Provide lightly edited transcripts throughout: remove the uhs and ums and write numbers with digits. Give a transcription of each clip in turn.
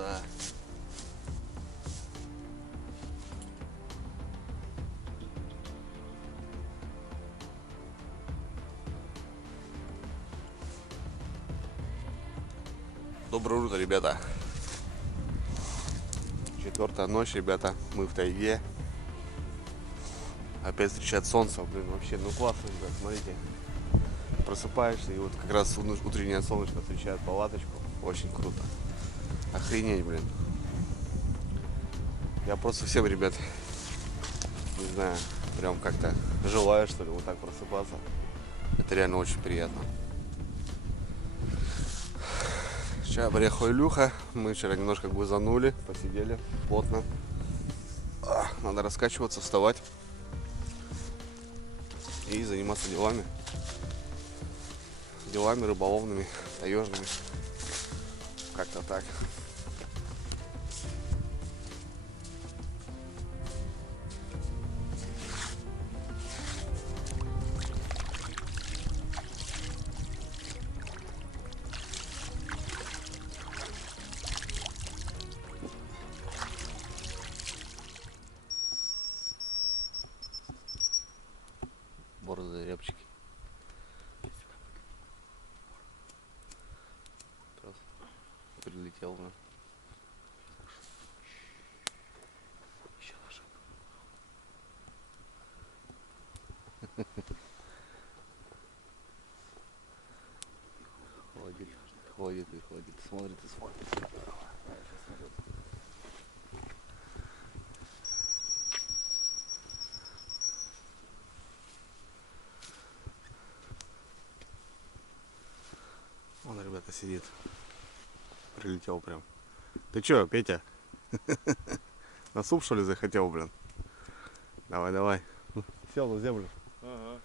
красота. Доброе утро, ребята. 4-я ночь, ребята. Мы в тайге. Опять встречает солнце. Блин, вообще, ну классно, ребят. Смотрите. Просыпаешься, и вот как раз утреннее солнышко встречает палаточку. Очень круто. Охренеть, блин. Я просто всем, ребят, не знаю, прям как-то желаю, что ли, вот так просыпаться. Это реально очень приятно. Сейчас приехал Илюха. Мы вчера немножко гузанули, посидели плотно. Надо раскачиваться, вставать и заниматься делами. Делами рыболовными, таежными. Как-то так. Борзые рябчики. Просто прилетел, да. Еще ложек. Ходит и ходит, смотрит и смотрит. Вон, ребята, сидит. Прилетел прям. Ты чё, Петя? На суп, что ли, захотел, блин? Давай, давай. Сел на землю. Ага.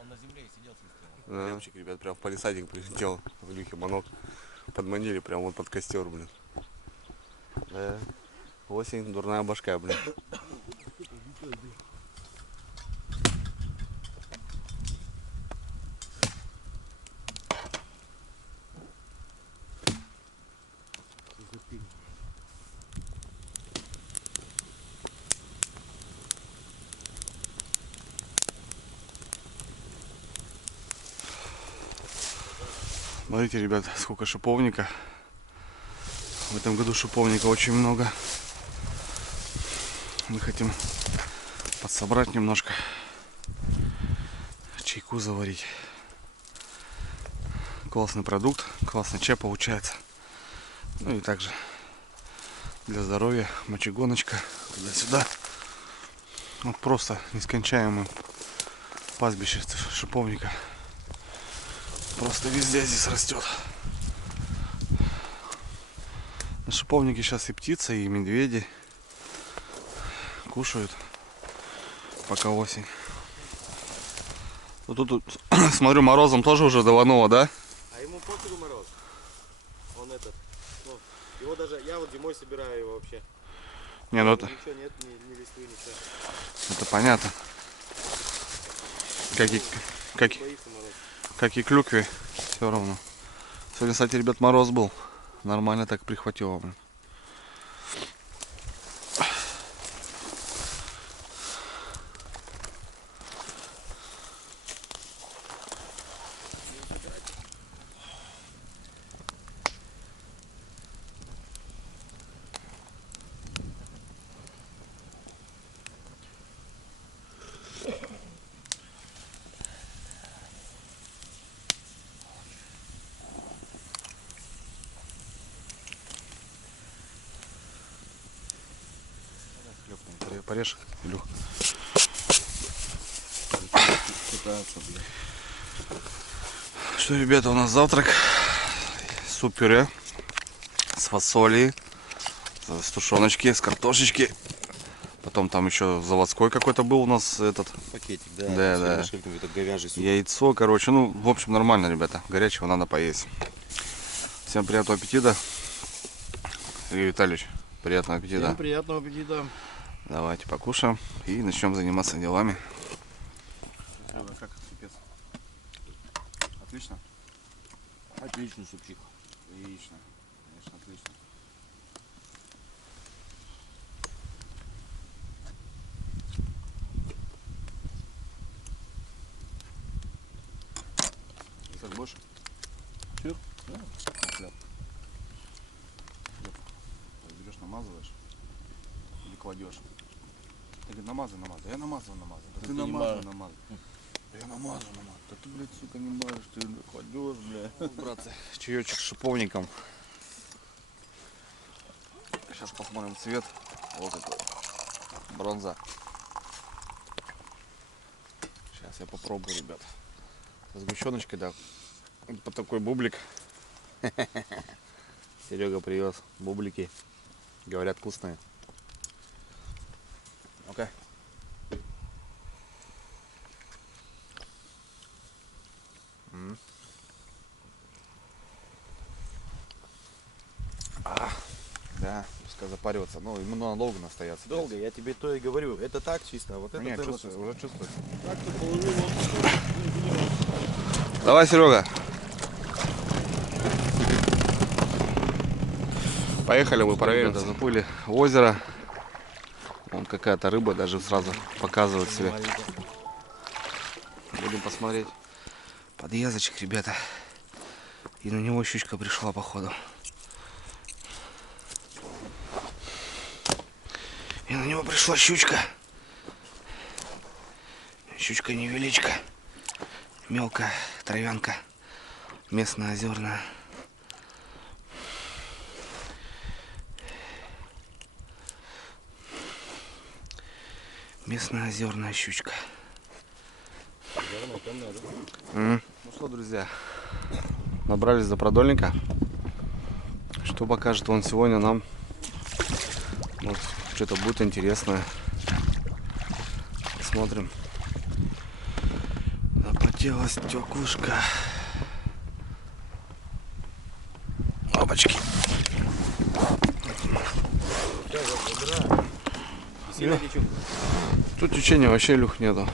Он на земле сидел, свистел. Рябчик, ребят, прям в палисадник прилетел. В Илюхе манок. Подманили прям вот под костер, блин. Да. Осень, дурная башка, блин. Смотрите, ребят, сколько шиповника. В этом году шиповника очень много. Мы хотим подсобрать немножко. Чайку заварить. Классный продукт, классный чай получается. Ну и также для здоровья мочегоночка туда-сюда. Вот просто нескончаемое пастбище шиповника. Просто везде здесь растет. На шиповнике сейчас и птицы, и медведи кушают, пока осень. Вот тут смотрю, морозом тоже уже давануло, да? А ему пофигу мороз. Он этот. Ну, его даже. Я вот зимой собираю его вообще. Не, ну это, Ничего нет, ни листвы, ничего. это понятно. Как и Боится мороз. как и клюкве, все равно. Сегодня, кстати, ребят, мороз был. Нормально так прихватило. Блин. Порежь, Илюх. Что, ребята, у нас завтрак. Суп-пюре с фасолью, с тушеночки, с картошечки. Потом там еще заводской какой-то был у нас этот. Пакетик, да. Да. Это говяжий суп. Яйцо, короче, ну, в общем, нормально, ребята. Горячего надо поесть. Всем приятного аппетита. Сергей Витальевич, приятного аппетита. Всем приятного аппетита. Давайте покушаем и начнем заниматься делами. Как супец? Отлично? Отличный супчик. Отлично. Конечно, отлично. Хлеб. Берешь, намазываешь или кладешь. Ты говоришь, намазывай. Я намазываю. Да ты намазывай. Да я намазываю. Да ты, блядь, сука, не мажешь, ты кладешь, блядь. Вот, братцы, чаечек с шиповником. Сейчас посмотрим цвет. Вот такой. Бронза. Сейчас я попробую, ребят. Со сгущеночкой, да. Вот такой бублик. Серега привез бублики. Говорят, вкусные. Ну-ка. Да, пускай запариваться. Но ему надо долго настояться. Долго, я тебе то и говорю. Это так чисто, а вот это Нет, было чувствую, уже чувствую. так ты положил вот. Давай, Серега. Поехали, мы проверим. Ребята, заплыли в озеро. Вон какая-то рыба даже сразу показывает себе. Будем посмотреть. Подъездочек, ребята. И на него щучка пришла, походу. И на него пришла щучка. Щучка невеличка. Мелкая травянка. Местная озерная. Местная озерная щучка. Ну что, друзья, набрались до продольника. Что покажет он сегодня нам? Вот, что-то будет интересное. Посмотрим. Запотела стеклышко. Опачки. Тут течения вообще, Илюх, нету.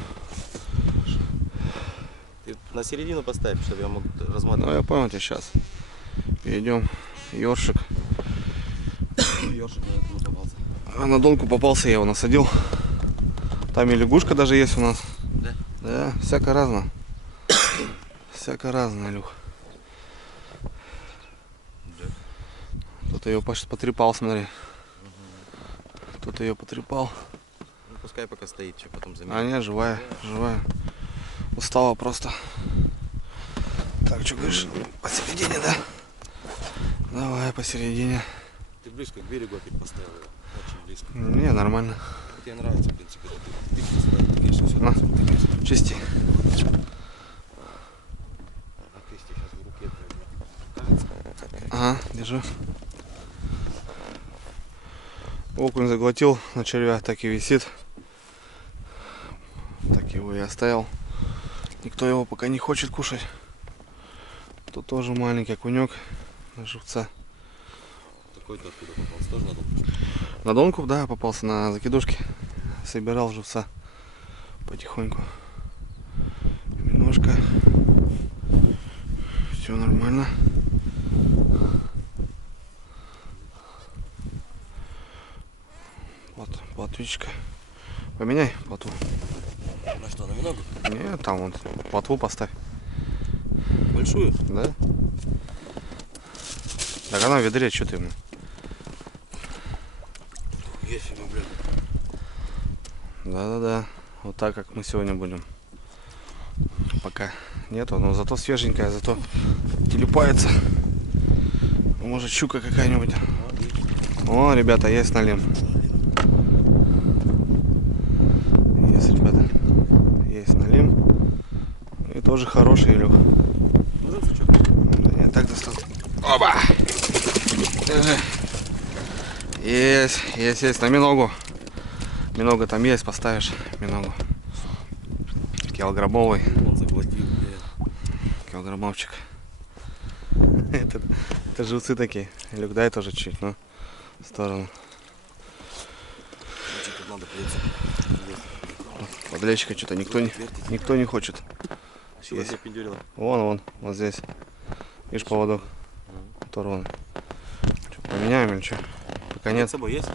Ты на середину поставь, чтобы я мог размотать. Ну я понял тебя сейчас. Перейдем. Ёршик. Ёршик не попался. А на донку попался, я его насадил. Там и лягушка даже есть у нас. Да? Да, всяко разно. Всяко разно, Илюх. Да. Кто-то ее потрепал, смотри. Кто-то ее потрепал. Ну пускай пока стоит, что потом заменим. А нет, живая, живая. Устала просто. Так, что говоришь? Посередине, да? Давай посередине. Ты близко к берегу опять поставил его. Очень близко. Не, нормально. Тебе нравится, в принципе, ты сюда тыкаешься, все На, чисти. А ты сейчас в руке кажется. Ага, держи. Окунь заглотил на червя, так и висит. Так его и оставил. Никто его пока не хочет кушать. Тут тоже маленький окунек на живца. Такой-то откуда попался? Тоже на донку? На донку, да, попался на закидушке. Собирал живца потихоньку. Немножко. Все нормально. Вот, плотвичка. Поменяй плотву. На что, на миногу? Не, там вот плотву поставь. Большую? Да? Так она в ведре, что ты ему? Есть себе, блядь. Да-да-да. Вот так, как мы сегодня будем. Пока нету, но зато свеженькая, зато телепается. Может, щука какая-нибудь. О, ребята, есть налим. Есть, ребята. Есть налим. И тоже хороший, Илюх. Нужен сучок? Да, я так достал. Оба! Держи. Есть. На миногу. Минога там есть, поставишь миногу. Килограммовый. Он заглотил, блядь. Килограммовчик. Это живцы такие. Илюх, дай тоже чуть, ну, в сторону. Значит, тут надо придется. Подлещика что-то никто не хочет. Чего Есть. тебе пиндюрила? Вон, вот здесь. Видишь, поводок оторван. Что, поменяем или что? Пока нет. С собой есть?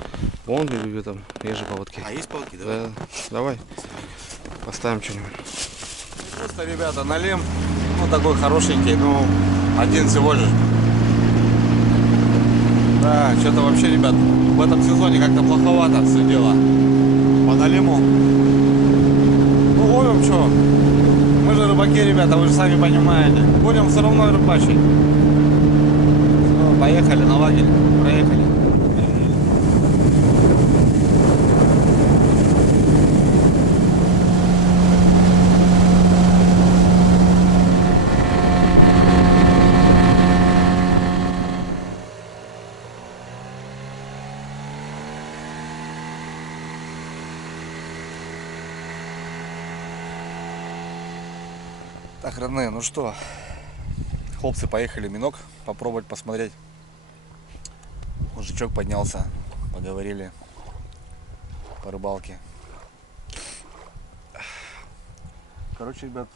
Вон где там, есть же поводки. А, есть палки, давай. Да, давай. Поставим что-нибудь. Просто, ребята, налим. Вот такой хорошенький, ну, один всего лишь. Да, что-то вообще, ребят, в этом сезоне как-то плоховато все дело. По налиму. Ну, ловим что? Мы же рыбаки, ребята, вы же сами понимаете. Будем все равно рыбачить. Все, поехали на лагерь. Проехали. Так, родные, ну что, хлопцы поехали минок попробовать посмотреть. Мужичок поднялся, поговорили по рыбалке. Короче, ребят,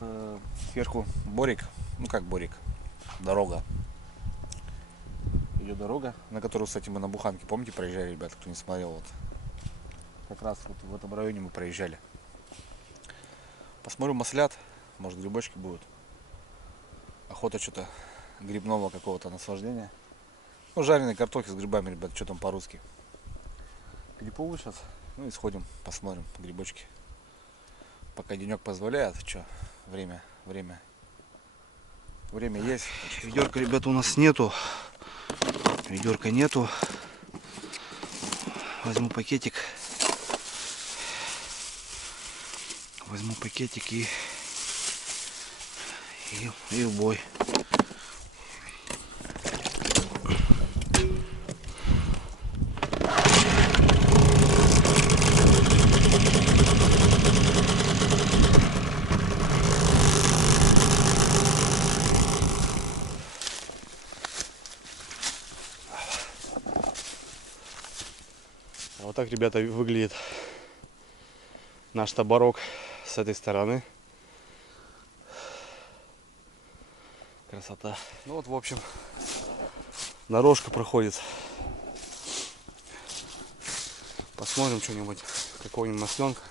сверху борик, ну как борик, дорога. Идет дорога, на которую, кстати, мы на Буханке, помните, проезжали, ребят, кто не смотрел, вот. Как раз вот в этом районе мы проезжали. Посмотрим маслят, может грибочки будут. Охота что-то грибного какого-то наслаждения. Ну, жареные картохи с грибами, ребят, что там по-русски. Переплыву сейчас, ну и сходим, посмотрим грибочки. Пока денек позволяет, что, время есть. Ведерка, ребята, у нас нету. Ведерка нету. Возьму пакетик. И в бой. Вот так, ребята, выглядит наш таборок с этой стороны. Красота. Ну вот, в общем, дорожка проходит. Посмотрим что-нибудь, какого-нибудь масленка.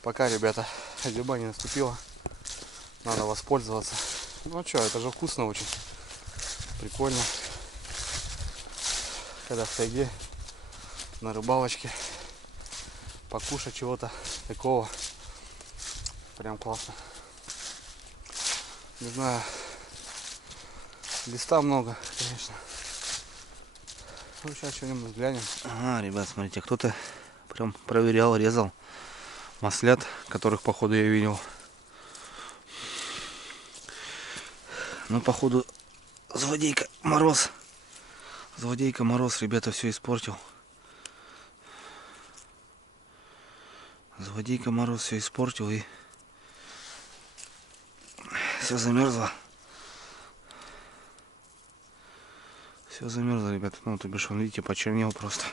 Пока, ребята, зима не наступила, надо воспользоваться. Ну а что, это же вкусно очень, прикольно, когда в тайге на рыбалочке покушать чего-то такого, прям классно. Не знаю, листа много, конечно. Ну сейчас что-нибудь глянем. Ага, ребят, смотрите, кто-то прям проверял, резал маслят, которых походу я видел. Ну, походу, злодейка Мороз, ребята, все испортил. Злодейка Мороз все испортил и все замерзло. Все замерзло, ребята. Ну, то бишь, он, видите, почернел просто.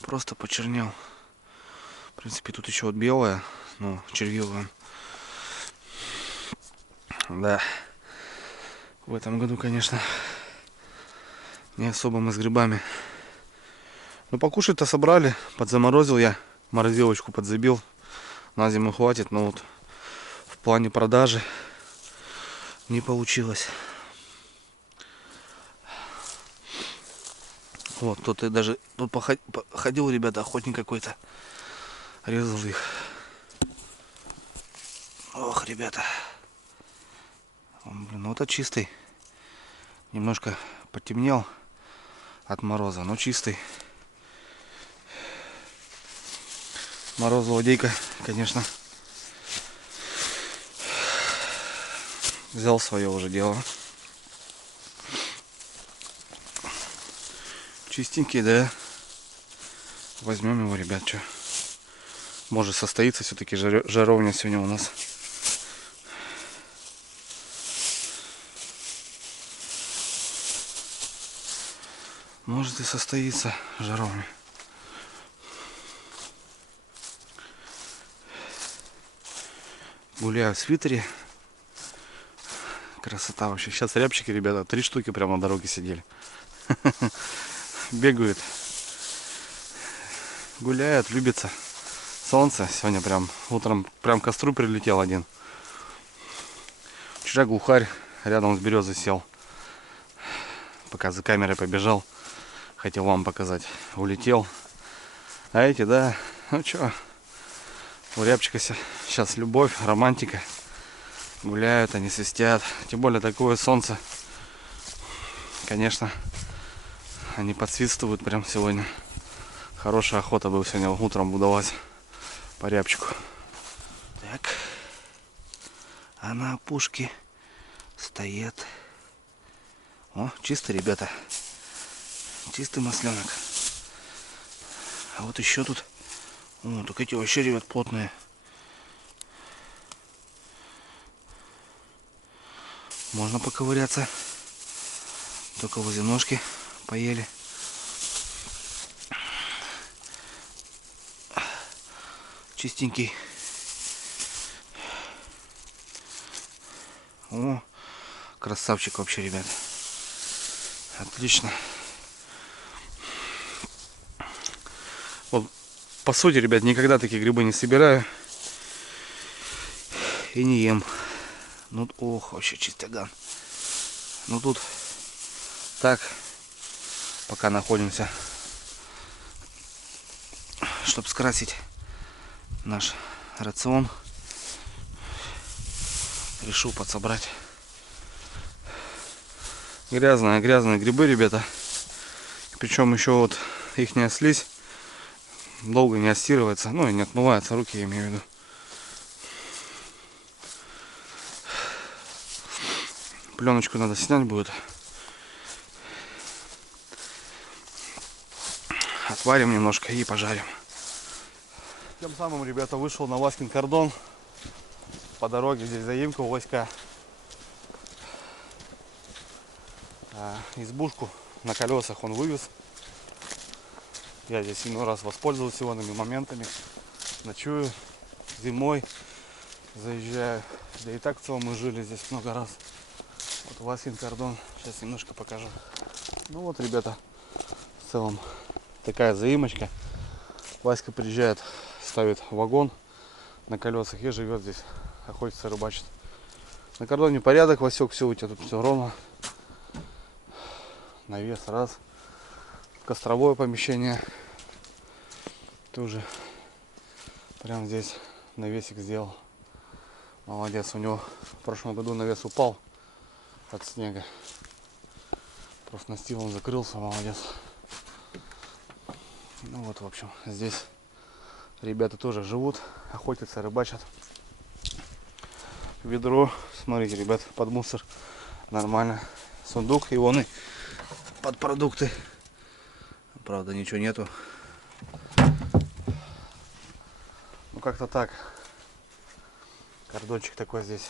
Просто почернел. В принципе, тут еще вот белое, но червивое. Да. В этом году, конечно, не особо мы с грибами. Ну, покушать-то собрали. Подзаморозил я. Морозилочку подзабил. На зиму хватит, но вот в плане продажи не получилось. Вот, тут и даже тут походил, ребята, охотник какой-то. Резал их. Ох, ребята. Он, блин, ну это чистый. Немножко потемнел от мороза, но чистый. Мороз злодейка, конечно, взял свое уже дело. Чистенький, да. Возьмем его, ребят, что. Может состоится все-таки жаровня сегодня у нас. Может и состоится жаровня. Гуляю в свитере. Красота вообще. Сейчас рябчики, ребята, 3 штуки прямо на дороге сидели. Бегают. Гуляют, любятся. Солнце сегодня прям утром прям к костру прилетел один. Вчера глухарь рядом с березой сел. Пока за камерой побежал. Хотел вам показать. Улетел. А эти, да, ну чё, у рябчика сейчас любовь, романтика. Гуляют, они свистят. Тем более такое солнце. Конечно, они подсвистывают прям сегодня. Хорошая охота была сегодня утром удалась по рябчику. Так. А на опушке стоят. О, чистый, ребята. Чистый масленок. А вот еще тут. О, так эти вообще, ребят, плотные. Можно поковыряться. Только возле ножки поели. Чистенький. О, красавчик вообще, ребят. Отлично. Вот, по сути, ребят, никогда такие грибы не собираю. И не ем. Ну, ох, вообще чистоган. Ну, тут так, пока находимся, чтобы скрасить наш рацион, решил подсобрать грязные грибы, ребята. Причем еще вот ихняя слизь долго не остирывается, ну и не отмываются руки, я имею в виду. Пленочку надо снять будет. Отварим немножко и пожарим. Тем самым, ребята, вышел на Васькин кордон. По дороге здесь заимка у Васька. Избушку на колесах он вывез. Я здесь иной раз воспользовался его моментами. Ночую зимой, заезжаю. Да и так в целом мы жили здесь много раз. Вот Васькин кордон. Сейчас немножко покажу. Ну вот, ребята, в целом такая заимочка. Васька приезжает, ставит вагон на колесах и живет здесь, охотится, рыбачит. На кордоне порядок, Васек, все у тебя тут все ровно. Навес раз. Костровое помещение тоже прям здесь навесик сделал. Молодец. У него в прошлом году навес упал от снега. Просто настилом закрылся. Молодец. Ну вот, в общем, здесь ребята тоже живут, охотятся, рыбачат. Ведро, смотрите, ребят, под мусор нормально. Сундук и вон и под продукты. Правда, ничего нету. Ну, как-то так. Кордончик такой здесь.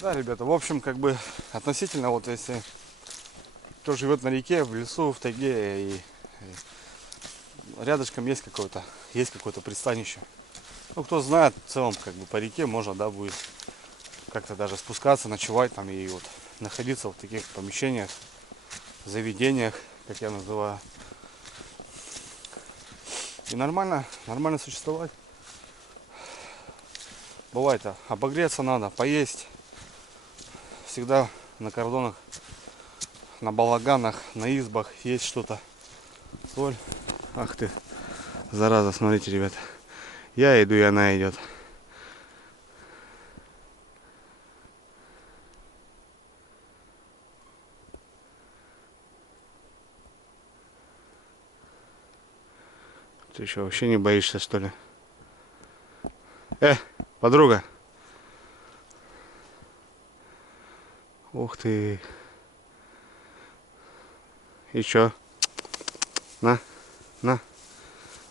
Да, ребята, в общем, как бы относительно, вот если кто живет на реке, в лесу, в тайге и рядышком есть какое-то пристанище. Ну, кто знает, в целом, как бы по реке можно, да, будет как-то даже спускаться, ночевать там и вот находиться в таких помещениях, заведениях, как я называю. И нормально существовать. Бывает, обогреться надо, поесть. Всегда на кордонах, на балаганах, на избах есть что-то. Соль. Ах ты, зараза, смотрите, ребят. Я иду, и она идет. Ты еще вообще не боишься, что ли? Подруга. Ух ты. И чё?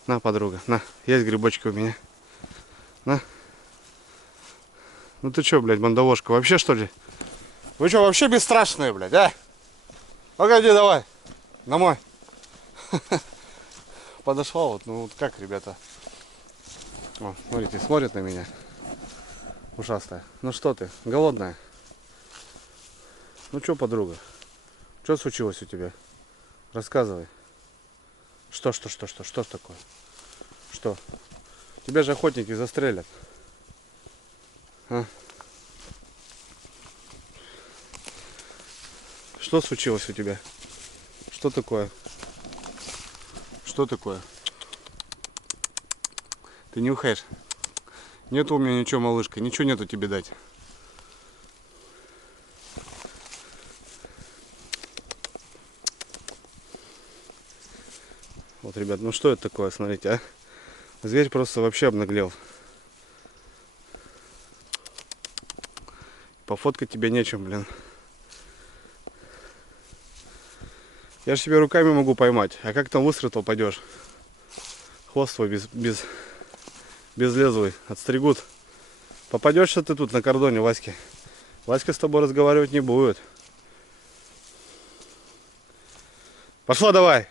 На, подруга, на. Есть грибочки у меня. На. Ну ты чё, блядь, бандовошка, вообще что ли? Вы чё, вообще бесстрашные, блядь, а? Погоди, давай. Домой. Подошла вот, ну вот как, ребята. О, смотрите, смотрит на меня. Ушастая. Ну что ты, голодная? Ну что, подруга? Что случилось у тебя? Рассказывай. Что такое? Что? Тебя же охотники застрелят. А? Что случилось у тебя? Что такое? Что такое? Ты нюхаешь? Нету у меня ничего, малышка. Ничего нету тебе дать. Вот, ребят, ну что это такое, смотрите, а? Зверь просто вообще обнаглел. Пофоткать тебе нечем, блин. Я же себе руками могу поймать. А как там выстрел упадешь? Хвост твой безлезвый. Отстригут. Попадешься ты тут на кордоне, Ваське. Васька с тобой разговаривать не будет. Пошла давай.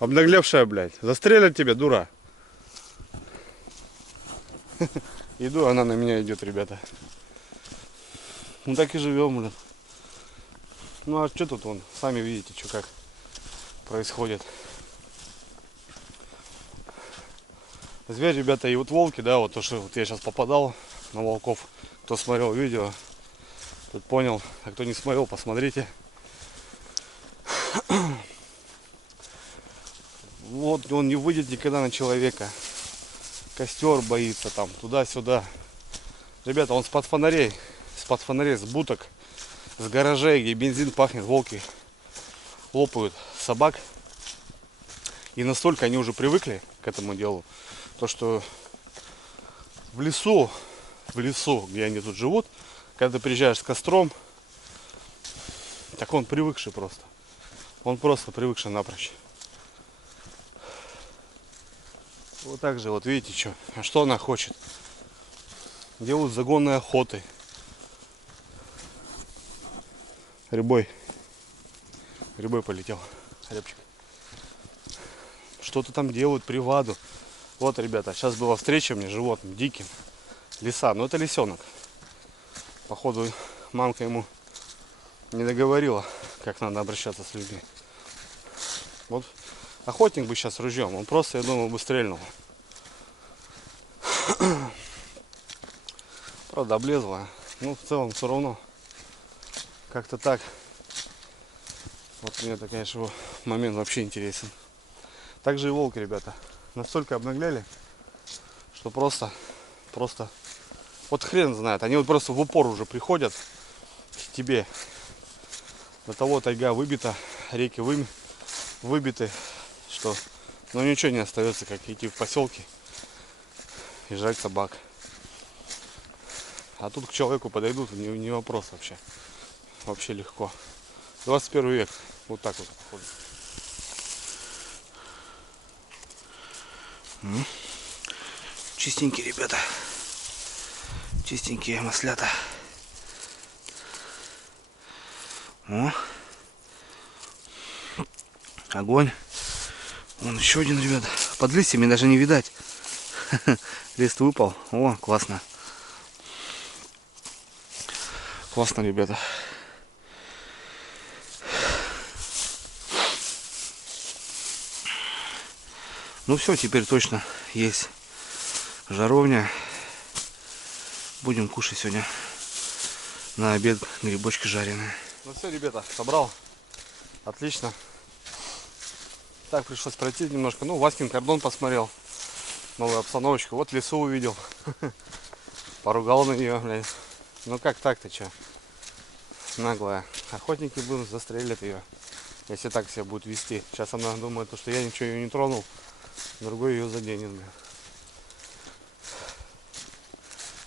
Обнаглевшая, блядь. Застрелят тебя, дура. Иду, она на меня идет, ребята. Ну так и живем, блин. Ну а что тут вон? Сами видите, что как происходит. Зверь, ребята, и вот волки, да, вот то, что вот я сейчас попадал на волков. Кто смотрел видео, тот понял. А кто не смотрел, посмотрите. Вот он не выйдет никогда на человека. Костер боится там, туда-сюда. Ребята, он с-под фонарей, с будок, с гаражей, где бензин пахнет, волки лопают собак. И настолько они уже привыкли к этому делу, то что в лесу, где они тут живут, когда ты приезжаешь с костром, так он привыкший просто. Он просто привыкший напрочь. Вот так же, вот видите, что. А что она хочет? Делают загонные охоты. Рябой полетел. Рябчик. Что-то там делают, приваду. Вот, ребята, сейчас была встреча мне животным, диким. Лиса, ну это лисенок. Походу, мамка ему не договорила, как надо обращаться с людьми. Вот охотник бы сейчас ружьем, он просто, я думаю, бы стрельнул. Правда, облезла. Ну, в целом, все равно. Как-то так. Вот мне, конечно, момент вообще интересен. Также и волки, ребята. Настолько обнагляли, что просто. Вот хрен знает. Они вот просто в упор уже приходят к тебе. До того тайга выбита, реки выбиты, что ну ничего не остается, как идти в поселки и жрать собак. А тут к человеку подойдут, не вопрос вообще. Вообще легко. 21 век. Вот так вот походу. Чистенькие, ребята. Чистенькие маслята. О. Огонь. Вон еще один, ребята. Под листьями даже не видать. Лист выпал. О, классно. Классно, ребята. Ну все, теперь точно есть жаровня. Будем кушать сегодня на обед грибочки жареные. Ну все, ребята, собрал. Отлично. Так, пришлось пройти немножко. Ну, Васькин кордон посмотрел. Новую обстановочку. Вот лесу увидел. Поругал на нее, блядь. Ну как так-то, что? Наглая. Охотники будут, застрелят ее. Если так себя будет вести. Сейчас она думает, что я ничего ее не тронул. Другой ее заденет, блядь.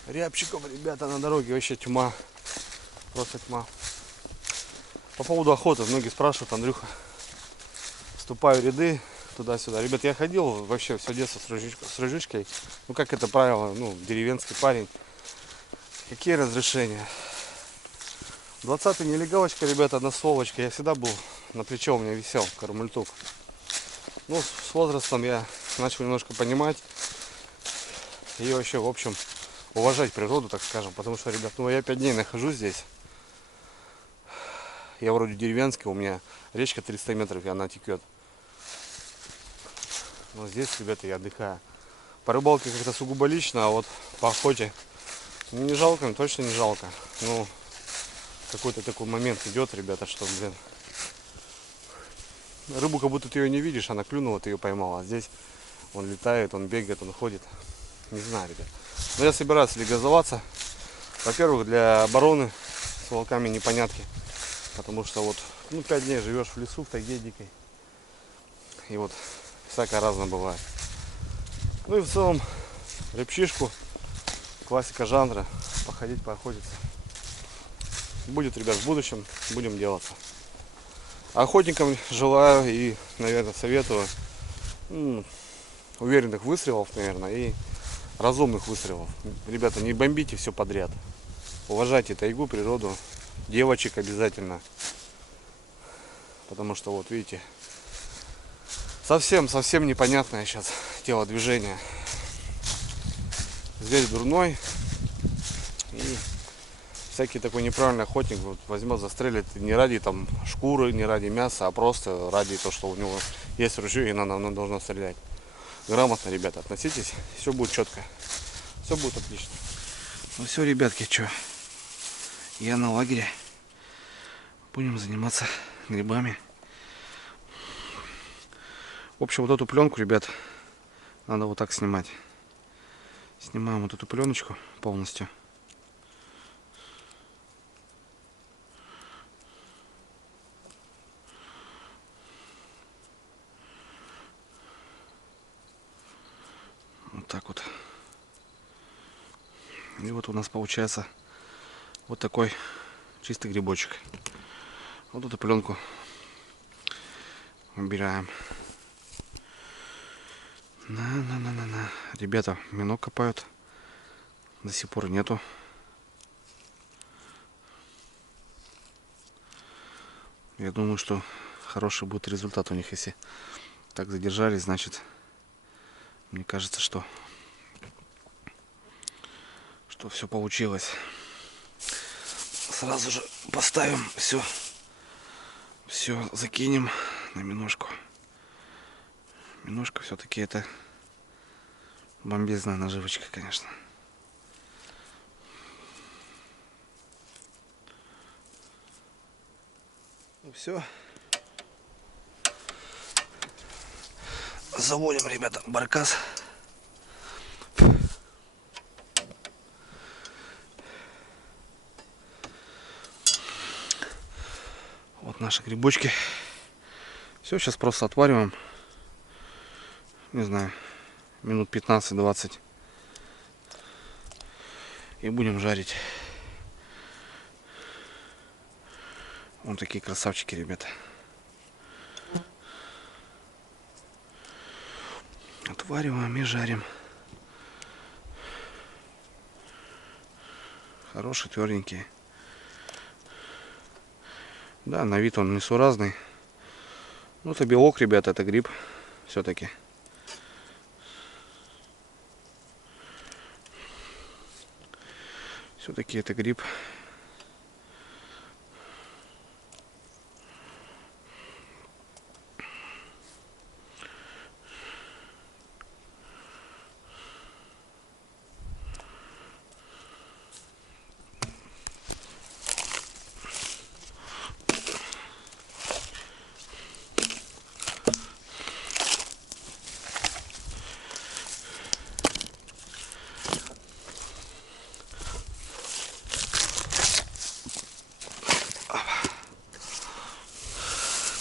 Рябчиков, ребята, на дороге вообще тьма. Просто тьма. По поводу охоты. Многие спрашивают, Андрюха. Вступаю в ряды туда-сюда. Ребят, я ходил вообще все детство с ружючкой. Ну как это правило, ну, деревенский парень. Какие разрешения? 20-й нелегалочка, ребята, одностволочка. Я всегда был, на плечо у меня висел кармультук. Ну, с возрастом я начал немножко понимать. И вообще, в общем, уважать природу, так скажем. Потому что, ребят, ну я 5 дней нахожусь здесь. Я вроде деревенский, у меня речка 300 метров, и она текет. Но здесь, ребята, я отдыхаю. По рыбалке как-то сугубо лично, а вот по охоте не жалко, точно не жалко. Ну, какой-то такой момент идет, ребята, что, блин, рыбу как будто ты ее не видишь, она клюнула, ты ее поймал, а здесь он летает, он бегает, он ходит. Не знаю, ребят. Но я собираюсь легализоваться. Во-первых, для обороны с волками непонятки. Потому что вот, 5 дней живешь в лесу, в тайге дикой. И вот всякое разное бывает. Ну и в целом рыбчишку, классика жанра, походить, поохотиться. Будет, ребят, в будущем, будем делаться. Охотникам желаю и, наверное, советую уверенных выстрелов, наверное, и разумных выстрелов. Ребята, не бомбите все подряд. Уважайте тайгу, природу, девочек обязательно. Потому что, вот видите, совсем непонятное сейчас телодвижение. Зверь дурной. И всякий такой неправильный охотник вот возьмет, застрелит не ради там шкуры, не ради мяса, а просто ради того, что у него есть ружье и оно должно стрелять. Грамотно, ребята, относитесь, все будет четко, все будет отлично. Ну все, ребятки, что, я на лагере. Будем заниматься грибами. В общем, вот эту пленку, ребят, надо вот так снимать. Снимаем вот эту пленочку полностью. Вот так вот. И вот у нас получается вот такой чистый грибочек. Вот эту пленку убираем. На. Ребята, минок копают. До сих пор нету. Я думаю, что хороший будет результат у них, если так задержались, значит, мне кажется, что все получилось. Сразу же поставим все закинем на миножку. Миножка все-таки это бомбезная наживочка, конечно. Ну все. Заводим, ребята, баркас. Вот наши грибочки. Все, сейчас просто отвариваем. Не знаю, минут 15-20. И будем жарить. Вот такие красавчики, ребята. Отвариваем и жарим. Хорошие, тверденькие. Да, на вид он несуразный. Ну, это белок, ребята, это гриб. Все-таки. Все-таки это гриб.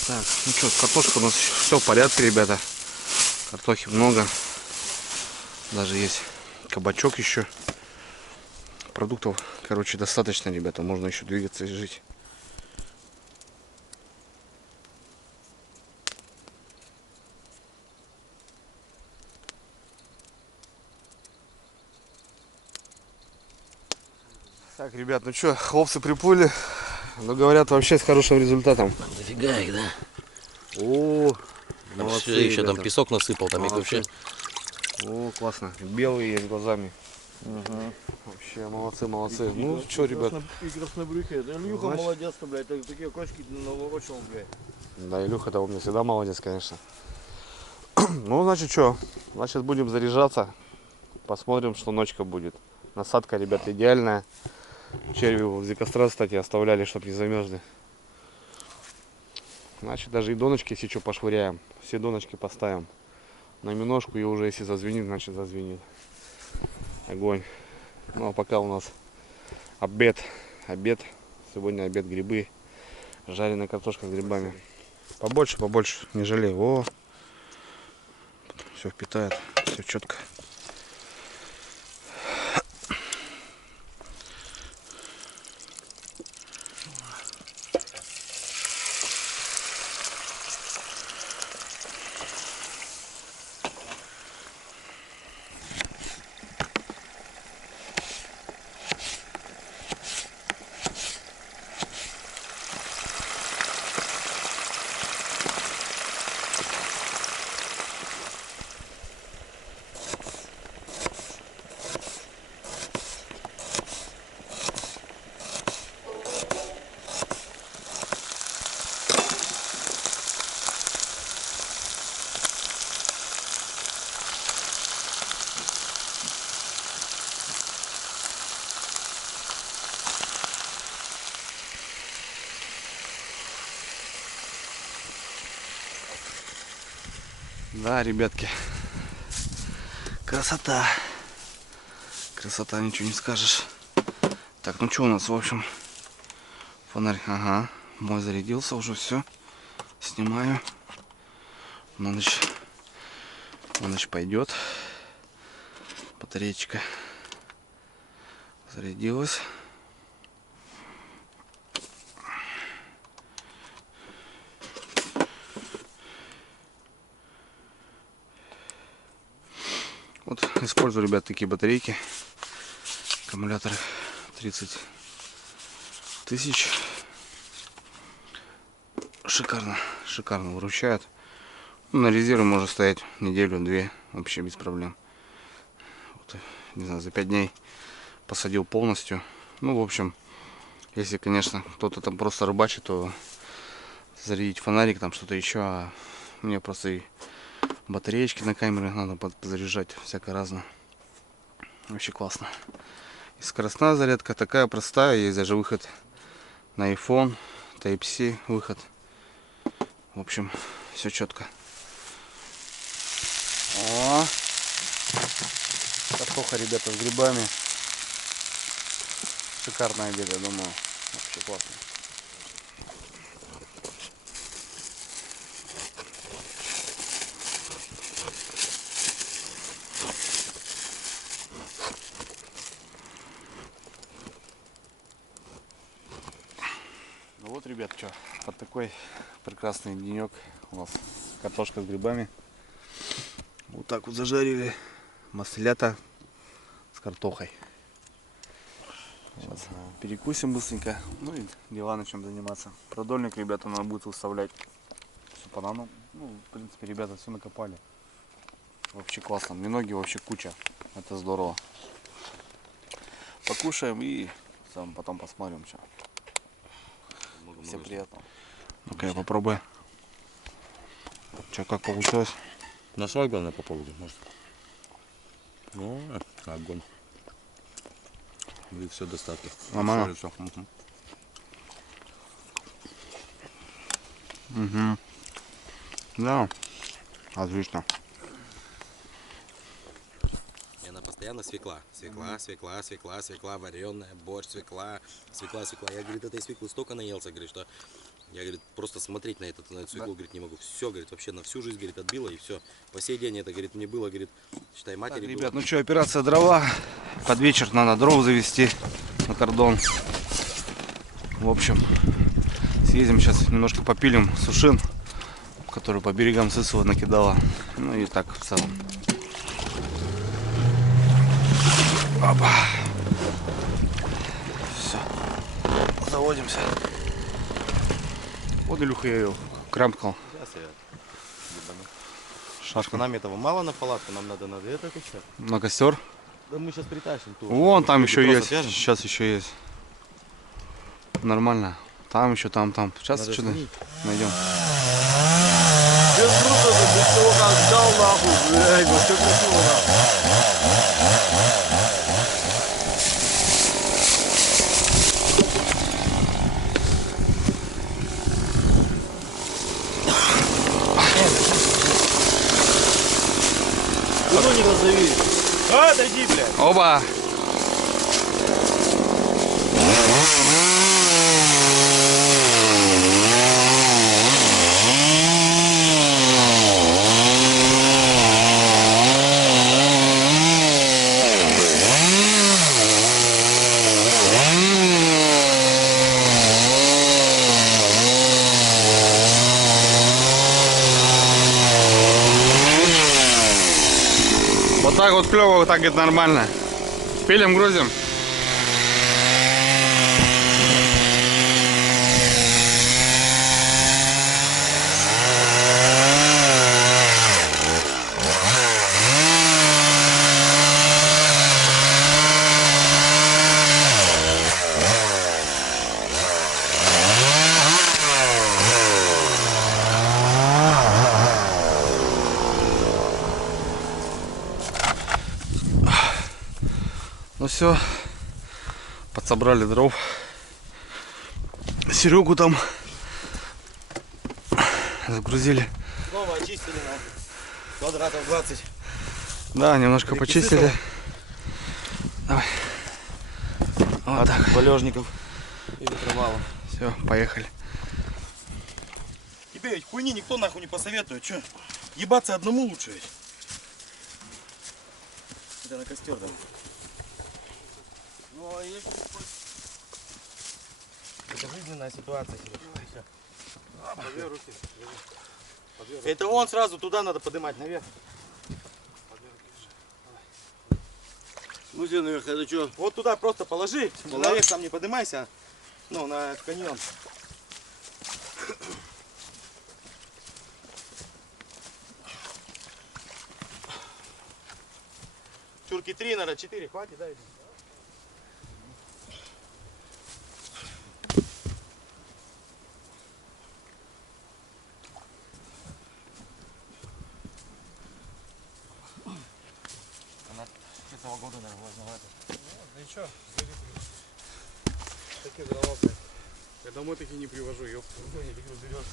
Так, ну что, картошка у нас все в порядке, ребята. Картохи много. Даже есть кабачок еще. Продуктов, короче, достаточно, ребята. Можно еще двигаться и жить. Так, ребят, ну что, хлопцы приплыли. Но говорят, вообще с хорошим результатом. Дофига их, да? О, Там молодцы, все, еще ребята. там песок насыпал, там их Молодцы. вообще. О, классно. Белые есть глазами. Вообще, молодцы. Ну, что, ребят. И краснобрюхие. Илюха Значит- молодец, блядь. Это такие кошки наворочил, блядь. Да, Илюха-то у меня всегда молодец, конечно. Ну, значит, что? Значит, будем заряжаться. Посмотрим, что ночка будет. Насадка, ребят, идеальная. Черви возле костра, кстати, оставляли, чтобы не замерзли. Значит, даже и доночки, если что, пошвыряем. Все доночки поставим на миножку, и уже если зазвенит, значит зазвенит. Огонь. Ну а пока у нас обед. Сегодня обед грибы. Жареная картошка с грибами. Побольше, побольше, не жалей. О, все впитает, все четко. Да, ребятки, красота. Красота, ничего не скажешь. Так, ну что у нас, в общем, фонарь, ага, мой зарядился уже, все. Снимаю. На ночь пойдет. Батареечка зарядилась. Вот использую, ребят, такие батарейки. Аккумуляторы 30 тысяч. Шикарно, шикарно выручает. Ну, на резерве может стоять неделю-две, вообще без проблем. Вот, не знаю, за 5 дней посадил полностью. Ну, в общем, если, конечно, кто-то там просто рыбачит, то зарядить фонарик, там что-то еще. А мне просто и батареечки на камеры надо заряжать, всякое разное. Вообще классно. И скоростная зарядка такая простая, есть даже выход на iPhone, Type-C выход. В общем, все четко. О, картоха, ребята, с грибами. Шикарный обед, я думаю. Вообще классно. Ну вот, ребят, что, под такой прекрасный денек у нас картошка с грибами. Вот так вот зажарили маслята с картохой. Сейчас перекусим быстренько, ну и дела начнем заниматься. Продольник, ребята, надо будет выставлять все по нану. Ну, в принципе, ребята все накопали. Вообще классно, миноги вообще куча, это здорово. Покушаем и потом посмотрим, что. Всем приятного. Ну-ка я попробую. Че, как получилось? На соль главное попробуйте, может. Ну, огонь. И все достатки. Нормально. Всё. Угу. Да. Отлично. И она постоянно свекла, вареная, борщ, свекла. Я, говорит, этой свеклы столько наелся, говорит, что я, говорит, просто смотреть на эту свеклу, говорит, не могу. Все, говорит, вообще на всю жизнь, говорит, отбила и все. По сей день это, говорит, мне было, говорит, считай, матери Так, было. ребят, ну что, операция дрова. Под вечер надо дров завести на кордон. В общем, съездим сейчас немножко попилим сушин, которую по берегам Сысова накидала. Ну и так в целом. Опа. Все. Заводимся. Вот, Илюха, я ее крампкал. Сейчас я Шашка. нам этого мало на палатку, нам надо это качать. На костер. Да мы сейчас притащим ту. Вон там еще Просто есть. свяжем. Сейчас еще есть. Нормально. Там еще, там. Сейчас Надо что-то сменить. найдем. Без круто, без всего как дал нахуй, блядь, вот все красиво нахуй. никто не раздавит. А, отойди, блядь. Оба! Вот так вот клево, вот так это нормально. Пилим, грузим. Ну все, подсобрали дров. Серегу там загрузили. Снова очистили нам. Квадратов 20. Да, немножко почистили. Давай. Вот так. Валежников и ветровалом. Все, поехали. Тебе ведь хуйни никто нахуй не посоветует. Че? Ебаться одному лучше ведь. Это на костер там. Ну, а если... Это жизненная ситуация. Это он сразу туда надо поднимать наверх. Ну, все наверх, это что? Вот туда просто положи. Наверх там не поднимайся. Ну, на каньон. Чурки 3, наверное, 4. Хватит, да? Года, наверное, важновато. Да и чё, такие дрова, блядь. Я домой такие не привожу, ёпта. Ну, не берешь.